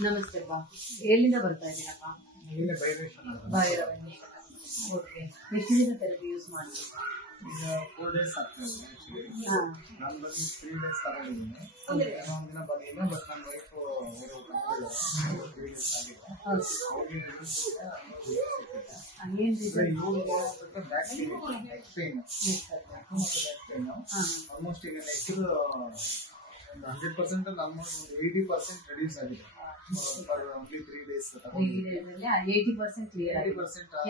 ನಮಸ್ತೆ ಅಪ್ಪ. ಎಲ್ಲಿಂದ ಬರ್ತಾ ಇದ್ದೀರಪ್ಪ? ಇಲ್ಲೇ ಬೈರೇಶನ್ ಅಂತ. ಭೈರವನಿ ಓಕೆ ಎಷ್ಟು ದಿನ ಥೆರಪಿ ಯೂಸ್ ಮಾಡ್ತೀವಿ ಈಗ ಫೋರ್ ಡೇಸ್ ಆಗ್ತದೆ ಆ್ಯಕ್ಚುಲಿ ಹಾಂ. ನಾನು ಬಂದು ತ್ರೀ ಡೇಸ್ ತಗೊಂಡಿದ್ದೀನಿ. ಏನೋ ಒಂದಿನ ಬಂದಿಲ್ಲ ಬಟ್ ನನ್ನ ವೈಫ್ ತ್ರೀ ಡೇಸ್ ಆಗಿದೆ ಹೌದು. ಅವ್ರಿಗೆ ರಿಸಲ್ಟ್ ಏನು ರೀಸನ್ ಇವ್ರಿಗೆ ಬ್ಯಾಕ್ ಪೇನ್ ನೆಕ್ ಪೇನ್ ಮತ್ತು ಬ್ಯಾಕ್ ಪೇನ್ ಹಾಂ ಆಲ್ಮೋಸ್ಟ್ ಈಗ ನೆಕ್ ಒಂದು ಹಂಡ್ರೆಡ್ ಪರ್ಸೆಂಟ್ ಅಲ್ಲಿ ಆಲ್ಮೋಸ್ಟ್ ಒಂದು ಏಯ್ಟಿ ಪರ್ಸೆಂಟ್ ರೆಡ್ಯೂಸ್ ಆಗಿದೆ only three days eighty percent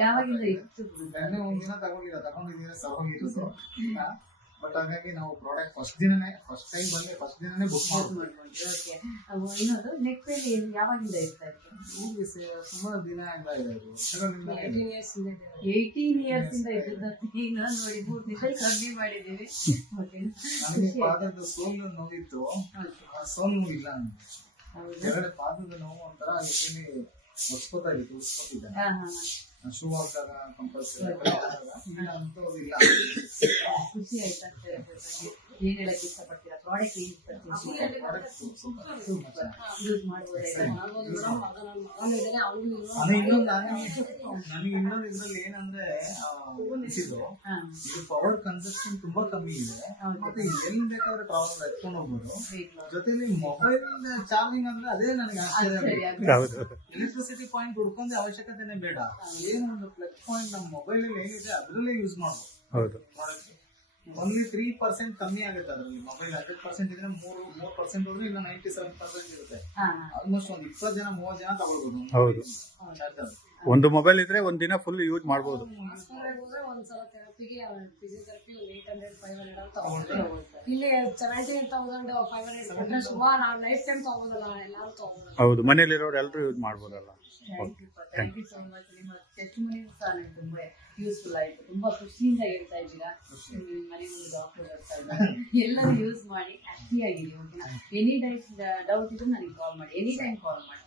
ಯಾವಾಗಿಂದ ಇತ್ತು ನೆನ್ನೆ ಒಂದಿನ ತಗೊಂಡಿಲ್ಲ ತಗೊಂಡಿದ್ದೀನಿ ತಗೊಂಡಿದ್ದು ಬಟ್ ಹಾಗಾಗಿ ನಾವು ಪ್ರಾಡಕ್ಟ್ ಫಸ್ಟ್ ದಿನನೇ ಫಸ್ಟ್ ಟೈಮ್ ಬಂದ್ರೆ ಫಸ್ಟ್ ದಿನನೇ ಬುಕ್ ಮಾಡ್ತೀವಿ ಇನ್ನೊಂದು ನೆಕ್ ಪೇನ್ ಯಾವಾಗಿಂದ ಇರ್ತಾ ಇತ್ತು ಸುಮಾರು ದಿನ ಇದೆ ಇದು. ಏಯ್ಟೀನ್ ಇಯರ್ಸ್ ಇಂದ ಇದ್ದದ್ದು ಈಗ ನೋಡಿ ಮೂರು ದಿವಸ ಕಮ್ಮಿ ಮಾಡಿದ್ದೀವಿ ನನಗೆ ಪಾದದ ಸೋಲು ನೋವಿತ್ತು ಆ ಸೋಲು ಇಲ್ಲ ನನಗೆ ಕೆಳಗಡೆ ಪಾದದ ನೋವು ಒಂಥರ ಅಲ್ಲಿ ಹೊಸ್ಕೊತಾಗಿತ್ತು ಇತ್ತು ಉಸ್ಕೊತಿದ್ದೆ ಹಾಂ. ಹಾಂ ಶೂ ಹಾಕಿದಾಗ ಕಂಪಲ್ಸರಿ ಇಲ್ಲ. ಖುಷಿ ಆಯ್ತಾ? ಏನ್ ಹೇಳಕ್ ಇಷ್ಟಪಡ್ತೀರಾ? ಪ್ರಾಡಕ್ಟ್ ಏನ್. ಯೂಸ್ ನನಗೆ ಇನ್ನೊಂದು ನನಗೆ ನನಗೆ ಇನ್ನೊಂದು ಇದ್ರಲ್ಲಿ ಏನಂದ್ರೆ ಇದು ಪವರ್ ಕನ್ಸಪ್ಷನ್ ತುಂಬಾ ಕಮ್ಮಿ ಇದೆ. ಮತ್ತೆ ಎಲ್ಲಿ ಬೇಕಾದ್ರೆ ಟ್ರಾವೆಲ್ ಎತ್ಕೊಂಡು ಹೋಗ್ಬೋದು. ಜೊತೆಲಿ ಮೊಬೈಲ್ ಚಾರ್ಜಿಂಗ್ ಅಂದ್ರೆ ಅದೇ ನನಗೆ ಆಶ್ಚರ್ಯ. ಎಲೆಕ್ಟ್ರಿಸಿಟಿ ಪಾಯಿಂಟ್ ಹುಡ್ಕೊಂಡ್ ಅವಶ್ಯಕತೆನೇ ಬೇಡ. ಏನು ಒಂದು ಪ್ಲಗ್ ಪಾಯಿಂಟ್ ನಮ್ಮ ಮೊಬೈಲ್ ಅಲ್ಲಿ ಏನಿದೆ ಅದರಲ್ಲೇ ಯೂಸ್ ಮಾಡ್ಬೋದು. ಹೌದು. ಓನ್ಲಿ ತ್ರೀ ಪರ್ಸೆಂಟ್ ಕಮ್ಮಿ ಆಗುತ್ತೆ ಅದರಲ್ಲಿ ಮೊಬೈಲ್ ಹಂಡ್ರೆಡ್ ಪರ್ಸೆಂಟ್ ಇದ್ರೆ ಮೂರು ಮೂರ್ ಪರ್ಸೆಂಟ್ ಹೋದ್ರೆ ಇಲ್ಲ ನೈಂಟಿ ಸೆವೆನ್ ಪರ್ಸೆಂಟ್ ಇರುತ್ತೆ ಆಲ್ಮೋಸ್ಟ್ ಒಂದು ಇಪ್ಪತ್ತು ಜನ ಮೂವತ್ತು ಜನ ತಗೊಳ್ಬಹುದು ಹೌದು. ಚಾರ್ಜರ್ ಒಂದು ಮೊಬೈಲ್ ಇದ್ರೆ ಒಂದ್ ದಿನ ಫುಲ್ ಯೂಸ್ ಮಾಡ್ಬೋದು. ಒಂದ್ಸಲ ಥೆರಪಿಗೆ ಫಿಸಿಯೋಥೆರಪಿ ಒಂದು ಏಟ್ ಹಂಡ್ರೆಡ್ ಫೈವ್ ಹಂಡ್ರೆಡ್ ಅಂತ ತಗೊಳ್ತಾರೆ. ಇಲ್ಲಿ ಸೆವೆಂಟೀನ್ ತೌಸಂಡ್ ಫೈವ್ ಹಂಡ್ರೆಡ್ ಕೊಟ್ಟರೆ ಸುಮಾರು ನಾವು ಲೈಫ್ ಟೈಮ್ ತಗೋಬೋದಲ್ಲ ಎಲ್ಲರೂ ಹೌದು ಮನೇಲಿರೋರು ಎಲ್ಲರೂ ಯೂಸ್ ಮಾಡ್ಬೋದಲ್ಲ. Thank you thank you so much ನಿಮ್ಮ ಟೆಸ್ಟಿಮನಿ ಸಹ ನನಗೆ ತುಂಬಾ ಯೂಸ್ಫುಲ್ ಆಯ್ತು. ತುಂಬಾ ಖುಷಿಯಿಂದ ಹೇಳ್ತಾ ಇದ್ದೀರಾ. ನಿಮ್ಮ ಒಂದು ಡಾಕ್ಟರ್ ಬರ್ತಾ ಇದ್ದಾರೆ ಎಲ್ಲರೂ ಯೂಸ್ ಮಾಡಿ ಹ್ಯಾಪಿ ಆಗಿರಿ ಓಕೆನಾ ಎನಿ ಟೈಮ್ ಡೌಟ್ ಇದ್ರೆ ನನಗೆ ಕಾಲ್ ಮಾಡಿ. ಎನಿ ಟೈಮ್ ಕಾಲ್ ಮಾಡಿ